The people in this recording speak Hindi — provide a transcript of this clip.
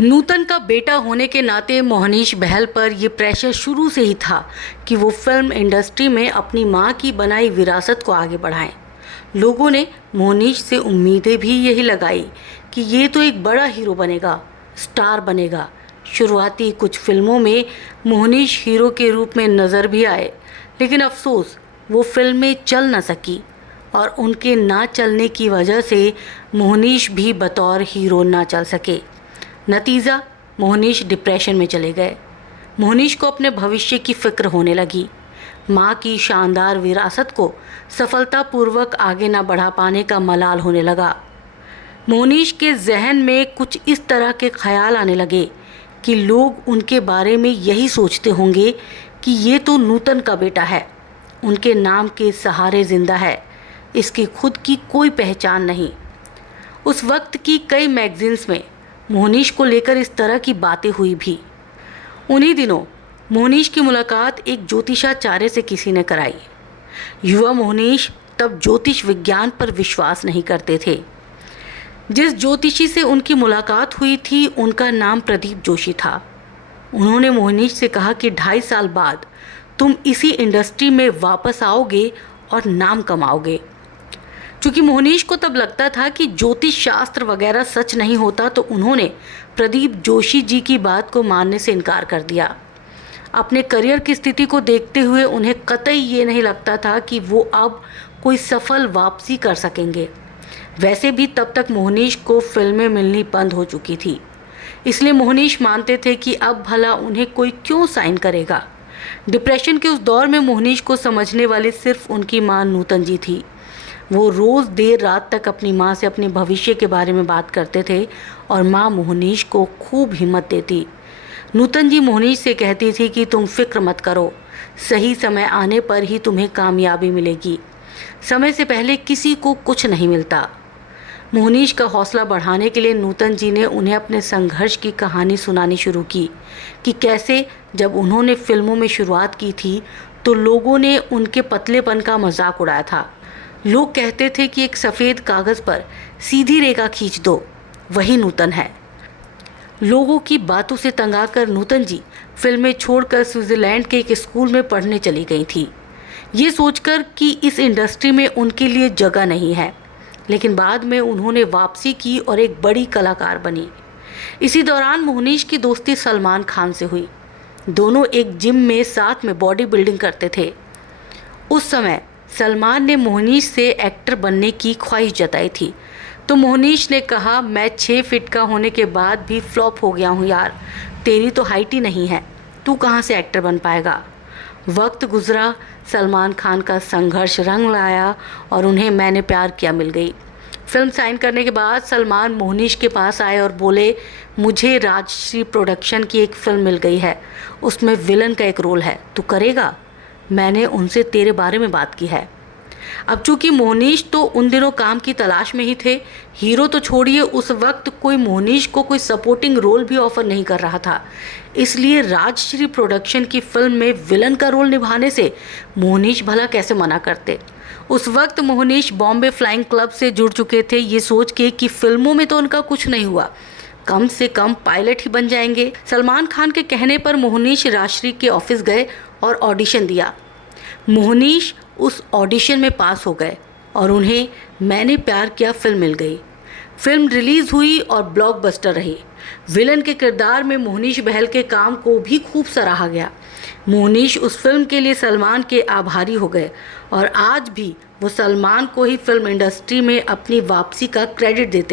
नूतन का बेटा होने के नाते मोहनीश बहल पर ये प्रेशर शुरू से ही था कि वो फिल्म इंडस्ट्री में अपनी मां की बनाई विरासत को आगे बढ़ाएं। लोगों ने मोहनीश से उम्मीदें भी यही लगाई कि ये तो एक बड़ा हीरो बनेगा, स्टार बनेगा। शुरुआती कुछ फिल्मों में मोहनीश हीरो के रूप में नज़र भी आए, लेकिन अफसोस वो फिल्में चल न सकी और उनके ना चलने की वजह से मोहनीश भी बतौर हीरो ना चल सके। नतीजा, मोहनीश डिप्रेशन में चले गए। मोहनीश को अपने भविष्य की फिक्र होने लगी। माँ की शानदार विरासत को सफलतापूर्वक आगे ना बढ़ा पाने का मलाल होने लगा। मोहनीश के जहन में कुछ इस तरह के ख्याल आने लगे कि लोग उनके बारे में यही सोचते होंगे कि ये तो नूतन का बेटा है, उनके नाम के सहारे जिंदा है, इसकी खुद की कोई पहचान नहीं। उस वक्त की कई मैगजीन्स में मोहनीश को लेकर इस तरह की बातें हुई भी। उन्हीं दिनों मोहनीश की मुलाकात एक ज्योतिषाचार्य से किसी ने कराई। युवा मोहनीश तब ज्योतिष विज्ञान पर विश्वास नहीं करते थे। जिस ज्योतिषी से उनकी मुलाकात हुई थी उनका नाम प्रदीप जोशी था। उन्होंने मोहनीश से कहा कि 2.5 साल बाद तुम इसी इंडस्ट्री में वापस आओगे और नाम कमाओगे। क्योंकि मोहनीश को तब लगता था कि ज्योतिष शास्त्र वगैरह सच नहीं होता, तो उन्होंने प्रदीप जोशी जी की बात को मानने से इनकार कर दिया। अपने करियर की स्थिति को देखते हुए उन्हें कतई ये नहीं लगता था कि वो अब कोई सफल वापसी कर सकेंगे। वैसे भी तब तक मोहनीश को फिल्में मिलनी बंद हो चुकी थी, इसलिए मोहनीश मानते थे कि अब भला उन्हें कोई क्यों साइन करेगा। डिप्रेशन के उस दौर में मोहनीश को समझने वाली सिर्फ उनकी मां नूतन जी थी। वो रोज़ देर रात तक अपनी माँ से अपने भविष्य के बारे में बात करते थे और माँ मोहनीश को खूब हिम्मत देती। नूतन जी मोहनीश से कहती थी कि तुम फिक्र मत करो, सही समय आने पर ही तुम्हें कामयाबी मिलेगी, समय से पहले किसी को कुछ नहीं मिलता। मोहनीश का हौसला बढ़ाने के लिए नूतन जी ने उन्हें अपने संघर्ष की कहानी सुनानी शुरू की कि कैसे जब उन्होंने फिल्मों में शुरुआत की थी तो लोगों ने उनके पतलेपन का मजाक उड़ाया था। लोग कहते थे कि एक सफ़ेद कागज़ पर सीधी रेखा खींच दो, वही नूतन है। लोगों की बातों से तंग आकर नूतन जी फिल्में छोड़कर स्विट्ज़रलैंड के एक स्कूल में पढ़ने चली गई थी, ये सोचकर कि इस इंडस्ट्री में उनके लिए जगह नहीं है। लेकिन बाद में उन्होंने वापसी की और एक बड़ी कलाकार बनी। इसी दौरान मोहनीश की दोस्ती सलमान खान से हुई। दोनों एक जिम में साथ में बॉडी बिल्डिंग करते थे। उस समय सलमान ने मोहनीश से एक्टर बनने की ख्वाहिश जताई थी, तो मोहनीश ने कहा, मैं 6 फीट का होने के बाद भी फ्लॉप हो गया हूँ यार, तेरी तो हाइट ही नहीं है, तू कहाँ से एक्टर बन पाएगा। वक्त गुजरा, सलमान खान का संघर्ष रंग लाया और उन्हें मैंने प्यार किया मिल गई। फिल्म साइन करने के बाद सलमान मोहनीश के पास आए और बोले, मुझे राजश्री प्रोडक्शन की एक फिल्म मिल गई है, उसमें विलन का एक रोल है, तू करेगा? मैंने उनसे तेरे बारे में बात की है। अब चूंकि मोहनीश तो उन दिनों काम की तलाश में ही थे, हीरो तो छोड़िए, उस वक्त कोई मोहनीश को कोई सपोर्टिंग रोल भी ऑफर नहीं कर रहा था। इसलिए राजश्री प्रोडक्शन की फिल्म में विलन का रोल निभाने से मोहनीश भला कैसे मना करते। उस वक्त मोहनीश बॉम्बे फ्लाइंग क्लब से जुड़ चुके थे, ये सोच के कि फिल्मों में तो उनका कुछ नहीं हुआ, कम से कम पायलट ही बन जाएंगे। सलमान खान के कहने पर मोहनीश राजश्री के ऑफिस गए और ऑडिशन दिया। मोहनीश उस ऑडिशन में पास हो गए और उन्हें मैंने प्यार किया फिल्म मिल गई। फिल्म रिलीज़ हुई और ब्लॉकबस्टर रही। विलन के किरदार में मोहनीश बहल के काम को भी खूब सराहा गया। मोहनीश उस फिल्म के लिए सलमान के आभारी हो गए और आज भी वो सलमान को ही फिल्म इंडस्ट्री में अपनी वापसी का क्रेडिट देते हैं।